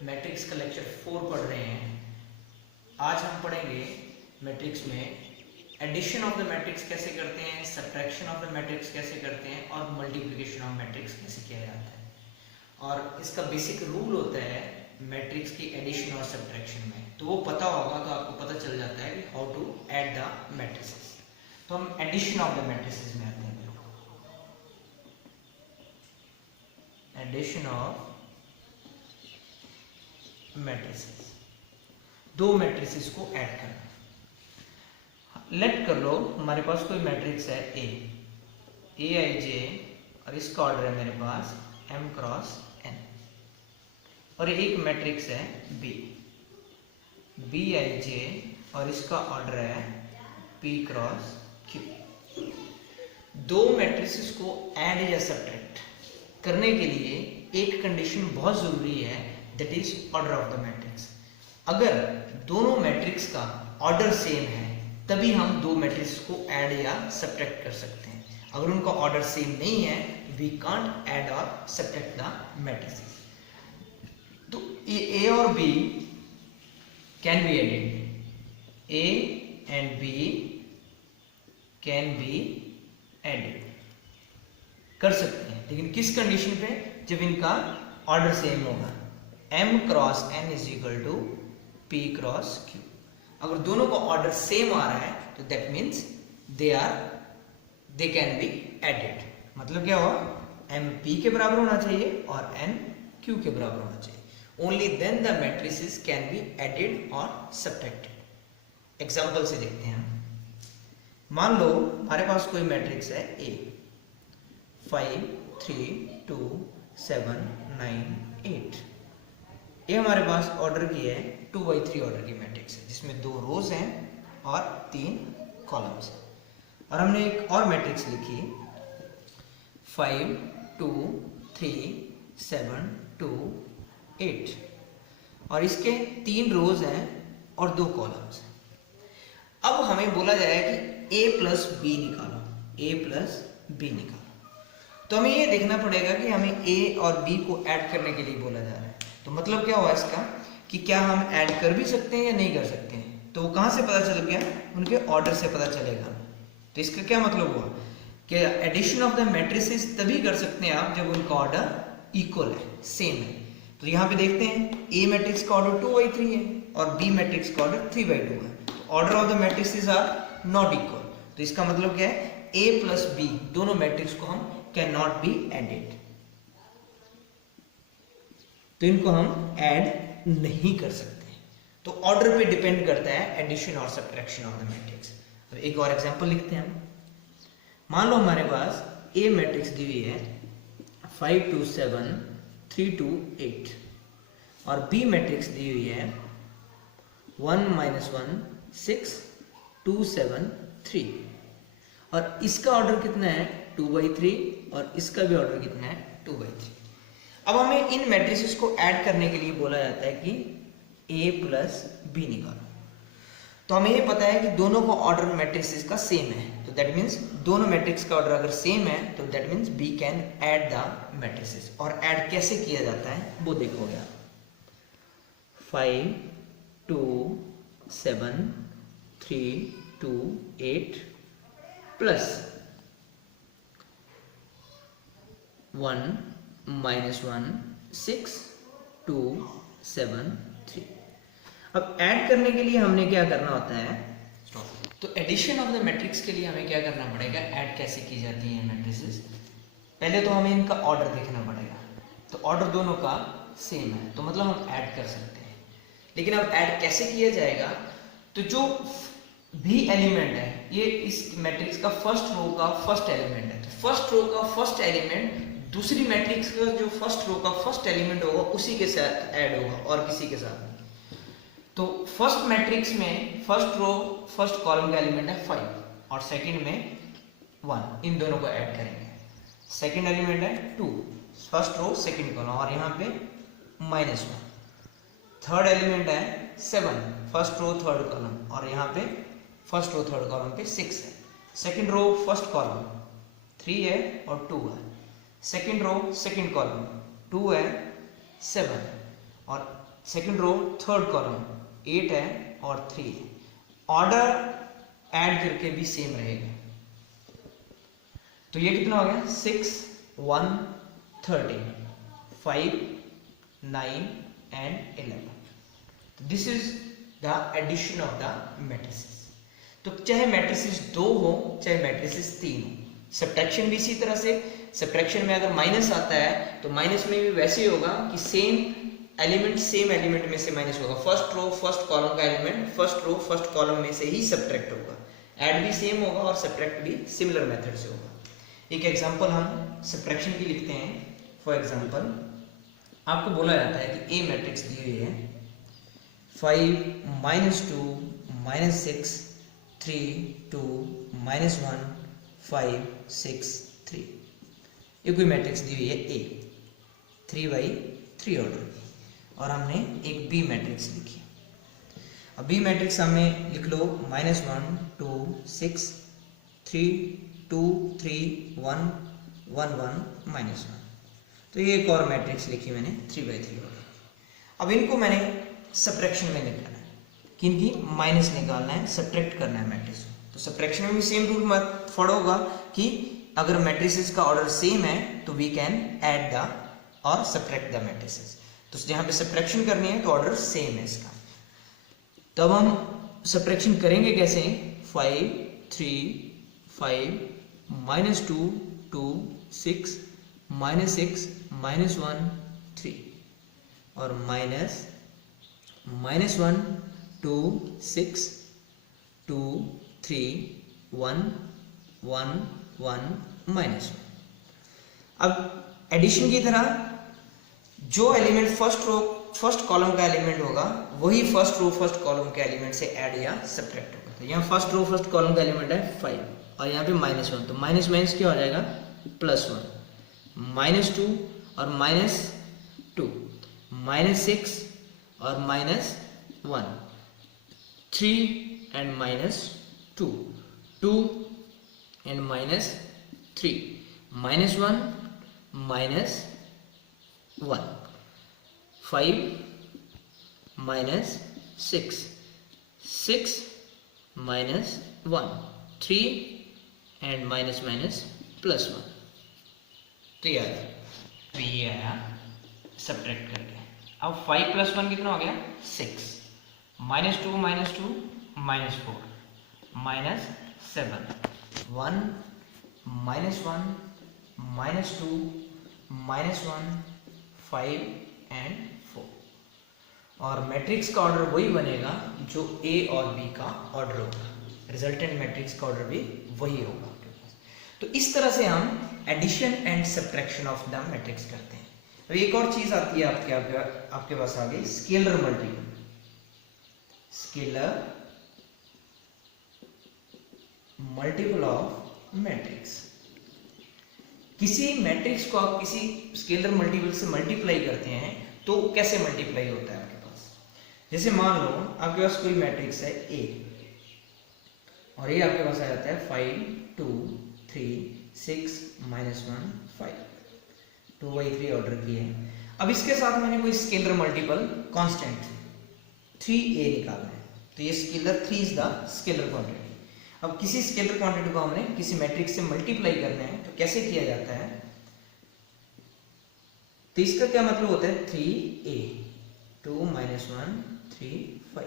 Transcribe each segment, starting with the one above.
Matrix का lecture 4 पढ़ रहे हैं। आज हम पढ़ेंगे मैट्रिक्स में एडिशन ऑफ द मैट्रिक्स कैसे करते हैं, सब्ट्रैक्शन ऑफ द मैट्रिक्स कैसे करते हैं और मल्टीप्लिकेशन ऑफ मैट्रिक्स कैसे किया जाता है। और इसका बेसिक रूल होता है मैट्रिक्स की एडिशन और सब्ट्रैक्शन में, तो वो पता होगा तो आपको पता चल जाता है कि how to add the matrices. तो हम एडिशन ऑफ द मैट्रिसेस में आते हैं। एडिशन ऑफ मैट्रिसेस, दो मैट्रिसेस को ऐड करना। लेट कर लो हमारे पास कोई मैट्रिक्स है ए आई जे और इसका ऑर्डर है मेरे पास m क्रॉस n, और एक मैट्रिक्स है बी आई जे और इसका ऑर्डर है p क्रॉस q। दो मैट्रिसेस को ऐड या सब्ट्रैक्ट करने के लिए एक कंडीशन बहुत जरूरी है, that is order of the matrix. अगर दोनों मैट्रिक्स का ऑर्डर सेम है तभी हम दो मैट्रिक्स को ऐड या सब्ट्रैक्ट कर सकते हैं। अगर उनका ऑर्डर सेम नहीं है वी कांट ऐड और सब्ट्रैक्ट द मैट्रिसेस। तो ए और B can be added, A and B can be added कर सकते हैं, लेकिन किस कंडीशन पे? जब इनका ऑर्डर सेम होगा। m cross n is equal to p cross q। अगर दोनों का ऑर्डर सेम आ रहा है तो that means they can be added. मतलब क्या हुआ? m p के बराबर होना चाहिए और n q के बराबर होना चाहिए। Only then the matrices can be added और सब्ट्रैक्टेड। एग्जांपल से देखते हैं। मान लो हमारे पास कोई मैट्रिक्स है a 5 3 2 7 9 8। ये हमारे पास ऑर्डर की है 2x3 ऑर्डर की मैट्रिक्स है जिसमें दो रोज हैं और 3 कॉलम्स हैं। और हमने एक और मैट्रिक्स लिखी 5 2 3 7 2 8 और इसके 3 रोज हैं और 2 कॉलम्स हैं। अब हमें बोला जाए कि a प्लस बी निकालो, a प्लस बी निकालो। तो हमें ये देखना पड़ेगा कि हमें a और b को ऐड करने के लिए बोला जा रहा है। तो मतलब क्या हुआ इसका कि क्या हम ऐड कर भी सकते हैं या नहीं कर सकते हैं। तो वो कहाँ से पता चल गया? उनके ऑर्डर से पता चलेगा। तो इसका क्या मतलब हुआ कि एडिशन ऑफ द मैट्रिसेस तभी कर सकते हैं आप जब उनका ऑर्डर इक्वल है, सेम है। तो यहाँ पे देखते हैं a मैट्रिक्स का ऑर्डर 2x3 है और b मैट्रिक्स का ऑर्डर 3x2 है। तो order of the matrices are not equal. तो इसका मतलब क्या है? a प्लस b दोनों मैट्रिक्स को हम कैन नॉट बी एडेड, तो इनको हम ऐड नहीं कर सकते। तो ऑर्डर पे डिपेंड करता है एडिशन और सब्ट्रैक्शन ऑफ द मैट्रिक्स। अब एक और एग्जांपल लिखते हैं हम। मान लो हमारे पास ए मैट्रिक्स दी हुई है 5 2 7 3 2 8 और बी मैट्रिक्स दी हुई है 1 -1 6 2 7 3 और इसका ऑर्डर कितना है 2x3 और इसका भी ऑर्डर कितना है 2x3। अब हमें इन मैट्रिसेस को ऐड करने के लिए बोला जाता है कि a प्लस बी निकालो। तो हमें ये पता है कि दोनों का ऑर्डर मैट्रिसेस का सेम है, तो दैट मीन्स दोनों मैट्रिक्स का ऑर्डर अगर सेम है तो that means we can add the matrices. और ऐड कैसे किया जाता है वो देखोगे आप। 5 2 7 3 2 8 प्लस 1 -1 6 2 7 3। अब ऐड करने के लिए हमने क्या करना होता है? तो एडिशन ऑफ द मैट्रिक्स के लिए हमें क्या करना पड़ेगा? ऐड कैसे की जाती है मैट्रिसेस? पहले तो हमें इनका ऑर्डर देखना पड़ेगा। तो ऑर्डर दोनों का सेम है तो मतलब हम ऐड कर सकते हैं। लेकिन अब ऐड कैसे किया जाएगा? तो जो भी एलिमेंट है ये इस मैट्रिक्स का फर्स्ट रो का फर्स्ट एलिमेंट है, तो फर्स्ट रो का फर्स्ट एलिमेंट दूसरी मैट्रिक्स का जो फर्स्ट रो का फर्स्ट एलिमेंट होगा उसी के साथ ऐड होगा और किसी के साथ नहीं। तो फर्स्ट मैट्रिक्स में फर्स्ट रो फर्स्ट कॉलम का एलिमेंट है 5 और सेकंड में 1, इन दोनों को ऐड करेंगे। सेकंड एलिमेंट है 2, फर्स्ट रो सेकंड कॉलम और यहाँ पे -1। थर्ड एलिमेंट है 7, फर्स्ट रो थर्ड कॉलम और यहाँ पे फर्स्ट रो थर्ड कॉलम पे 6 है। सेकंड रो फर्स्ट कॉलम 3 है और 2 है। सेकंड रो सेकंड कॉलम 2 है 7 और सेकंड रो थर्ड कॉलम 8 है और 3 है, ऑर्डर ऐड करके भी सेम रहेगा। तो ये कितना हो गया 6 1 13 5 9 and 11। This is the addition of the matrices. तो चाहे मैट्रिसेस 2 हो चाहे मैट्रिसेस 3 हो, सब्ट्रैक्शन भी इसी तरह से। सब्ट्रैक्शन में अगर माइनस आता है तो माइनस में भी वैसे ही होगा कि सेम एलिमेंट में से माइनस होगा। फर्स्ट रो फर्स्ट कॉलम का element first row first column में से ही सब्ट्रैक्ट होगा। ऐड भी सेम होगा और सब्ट्रैक्ट भी सिमिलर मेथड से होगा। एक एग्जांपल हम सब्ट्रैक्शन की लिखते हैं। फॉर एग्जांपल आपको बोला जाता है कि ए मैट्रिक्स दी हुई है 5 -2 -6 3 2 -1 5 6 3। ये कोई मैट्रिक्स दी हुई है ए 3/3 ऑर्डर की, और हमने एक बी मैट्रिक्स लिखी। अब बी मैट्रिक्स हमें लिख लो -1 2 6 3 2 3 1 1 1 -1। तो ये एक और मैट्रिक्स लिखी मैंने 3/3 ऑर्डर। अब इनको मैंने सब्ट्रैक्शन में निकालना है कि इनकी माइनस निकालना है, सब्ट्रैक्ट करना है मैट्रिक्स। तो सब्ट्रैक्शन में भी सेम रूल फॉलो होगा कि अगर मैट्रिसेस का ऑर्डर सेम है तो वी कैन ऐड द और सब्ट्रैक्ट द मैट्रिसेस। तो यहाँ पे सब्ट्रैक्शन करनी है तो ऑर्डर सेम है इसका। तब हम सब्ट्रैक्शन करेंगे कैसे? 5 3 5 -2 2 6 -6 -1 3 और -1 2 6 2 3 1 1 1 -1। अब एडिशन की तरह जो एलिमेंट फर्स्ट कॉलम का एलिमेंट होगा वही फर्स्ट रो फर्स्ट कॉलम के एलिमेंट से ऐड या सब्ट्रैक्ट होगा। तो यहाँ फर्स्ट रो फर्स्ट कॉलम का एलिमेंट है 5 और यहाँ पे -1, तो माइनस माइनस क्या हो जाएगा +1, -2 और -2 -6 और -1 3 एंड -2 2 एंड -3 -1 -1 5 -6 6 -1 3 एंड +1। तो ये आया सब्ट्रैक्ट करके। अब 5 + 1 कितना हो गया 6 -2 -2 -4 -7 1 -1 -2 -1 5 एंड 4। और मैट्रिक्स का ऑर्डर वही बनेगा जो ए और बी का ऑर्डर होगा, रिजल्टेंट मैट्रिक्स का ऑर्डर भी वही होगा आपके पास। तो इस तरह से हम addition and subtraction of the matrix करते हैं। अब एक और चीज आती है आपके पास आगे, scalar multiple. Scalar multiple of matrix. किसी मैट्रिक्स को आप किसी स्केलर मल्टीपल से मल्टीप्लाई करते हैं तो कैसे मल्टीप्लाई होता है आपके पास? जैसे मान लो आपके पास कोई मैट्रिक्स है ए और ये आपके पास आ जाता है 5 2 3 6 -1 5 2/3 ऑर्डर की है। अब इसके साथ मैंने कोई स्केलर मल्टीपल कांस्टेंट 3a निकालना है, तो ये scalar 3 is the scalar quantity. अब किसी स्केलर क्वांटिटी को हमने किसी मैट्रिक्स से मल्टीप्लाई करना है तो कैसे किया जाता है? तो इसका क्या मतलब होता है 3a 2 -1 3 5।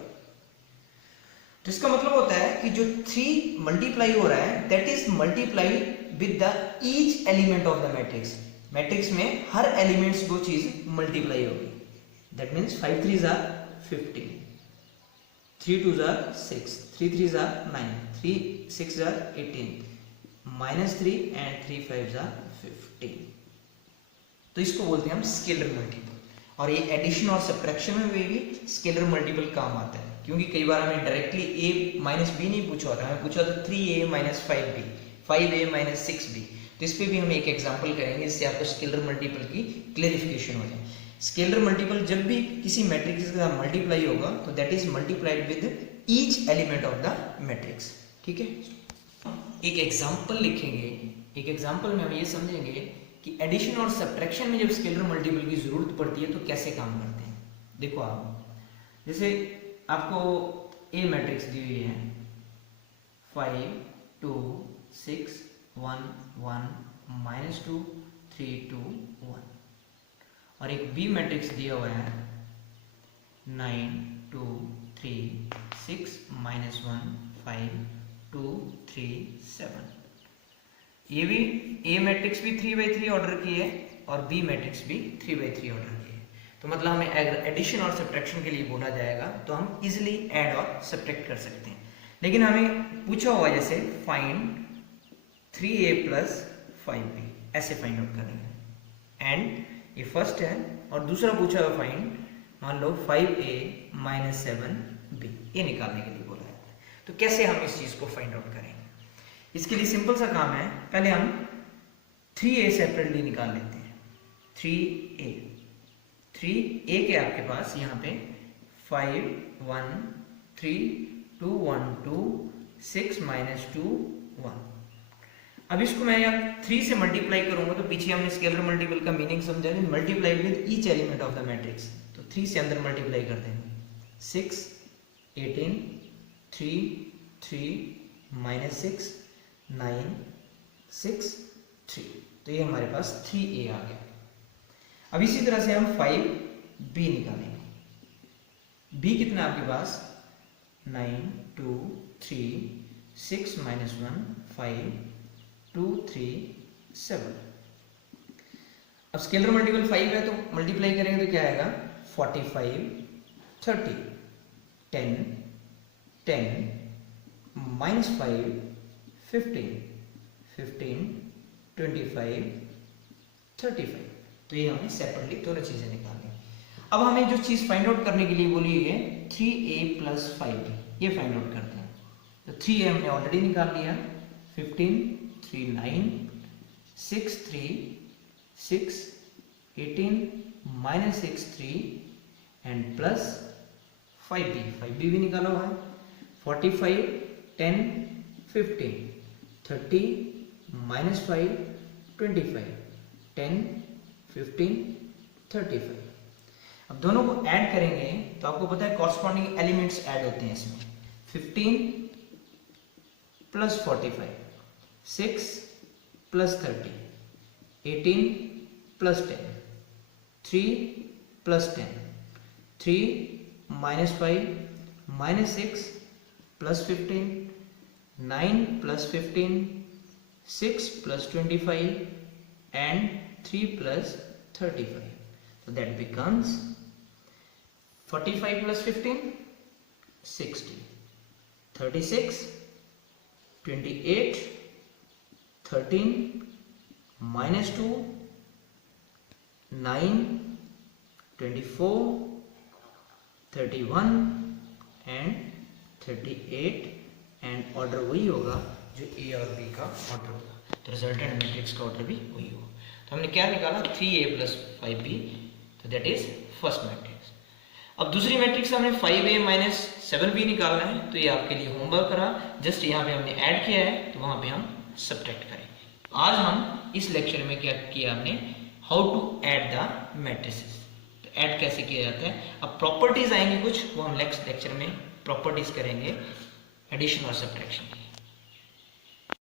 तो इसका मतलब होता है कि जो 3 मल्टीप्लाई हो रहा है that is multiply with the each element of the matrix. Matrix में हर एलिमेंट्स वो चीज मल्टीप्लाई होगी। That means 5 3s are 15, 3 2s are 6, 3 3s are 9, 3 6s are 18, -3 and 3 5s are 15। तो इसको बोलते हैं हम स्केलर मल्टीपल। और ये एडिशन और सब्ट्रैक्शन में भी स्केलर मल्टीपल काम आता है, क्योंकि कई बार हमें डायरेक्टली a - b नहीं पूछा होता, हमें पूछा होता 3a - 5b 5a - 6b। तो इस पर भी हम एक एग्जाम्पल करेंगे जिससे आपको स्केलर मल्टीपल की क्लेरिफिकेशन हो जाए। स्केलर मल्टीपल जब भी किसी मैट्रिक्स के साथ मल्टीप्लाई होगा तो that is multiplied with each element of the matrix. ठीक है, एक एग्जाम्पल लिखेंगे। एक एग्जाम्पल में हम ये समझेंगे कि एडिशन और सब्ट्रैक्शन में जब स्केलर मल्टीपल की जरूरत पड़ती है तो कैसे काम करते हैं। देखो आप, जैसे आपको ए मैट्रिक्स दी हुई है 5 2 6 1 1 -2 3 2 1, और एक बी मैट्रिक्स दिया हुआ है 9 2 3 6 -1 5 2 3 7। ये भी ए मैट्रिक्स भी 3/3 ऑर्डर की है और बी मैट्रिक्स भी 3/3 ऑर्डर की है। तो मतलब हमें अगर एडिशन और सब्ट्रैक्शन के लिए बोला जाएगा तो हम इजिली ऐड और सब्ट्रैक्ट कर सकते हैं। लेकिन हमें पूछा हुआ जैसे फाइंड 3a + 5b, ऐसे फाइंड आउट करेंगे। एंड ये फर्स्ट है, और दूसरा पूछा हुआ फाइंड मान लो 5a - 7b, ये निकालने के लिए बोला है। तो कैसे हम इस चीज को फाइंड आउट करेंगे? इसके लिए सिंपल सा काम है, पहले हम 3a सेपरेटली निकाल लेते हैं। 3a के आपके पास यहाँ पे 5 1 3 2 1 2 6 -2 1। अब इसको मैं यहाँ 3 से मल्टीप्लाई करूंगा, तो पीछे हमने स्केलर मल्टीपल का मीनिंग समझा, multiply with each element of the matrix. तो 3 से अंदर मल्टीप्लाई कर देंगे, 6 18 3 3 -6 9 6 3, तो ये हमारे पास 3a आ गया। अब इसी तरह से हम 5b निकालेंगे। b कितना आपके पास 9 2 3 6 -1 5 2 3 7। अब स्केलर मल्टीपल 5 है तो मल्टीप्लाई करेंगे तो क्या आएगा 45 30 10 10 -5 15 15 25 35। तो ये हमने सेपरेटली दोनों चीजें निकाली। अब हमें जो चीज फाइंड आउट करने के लिए बोली हुई है 3a + 5b, ये फाइंड आउट करते हैं। तो 3a हमने ऑलरेडी निकाल लिया, 15 3 9 6 3 6 18 -6 3 एंड प्लस 5b भी निकाला हुआ है, 45 10 15 30 -5 25 10 15 35। अब दोनों को ऐड करेंगे तो आपको पता है कॉरस्पॉन्डिंग एलिमेंट्स ऐड होते हैं इसमें। 15 + 45 6 + 30 18 + 10 3 + 10 3 -5 -6 + 15 9 + 15 6 + 25 and 3 + 35. So that becomes 45 + 15 60 36 28 13 -2 9 24 31 and 38 and order वही होगा जो ए और बी का ऑर्डर होगा, तो रिजल्टेंट मैट्रिक्स का ऑर्डर भी वही होगा। तो हमने क्या निकाला 3a + 5b, तो दैट इज फर्स्ट मैट्रिक्स। अब दूसरी मैट्रिक्स हमने 5a - 7b निकालना है, तो ये आपके लिए होमवर्क रहा। जस्ट यहाँ पे हमने ऐड किया है तो वहाँ पे हम सब्ट्रैक्ट करेंगे। आज हम इस लेक्चर में क्या किया हमने, how to add the matrices, तो ऐड कैसे किया जाता है। अब प्रॉपर्टीज आएंगे कुछ, वो हम नेक्स्ट लेक्चर में प्रॉपर्टीज करेंगे एडिशन और सब्ट्रैक्शन की।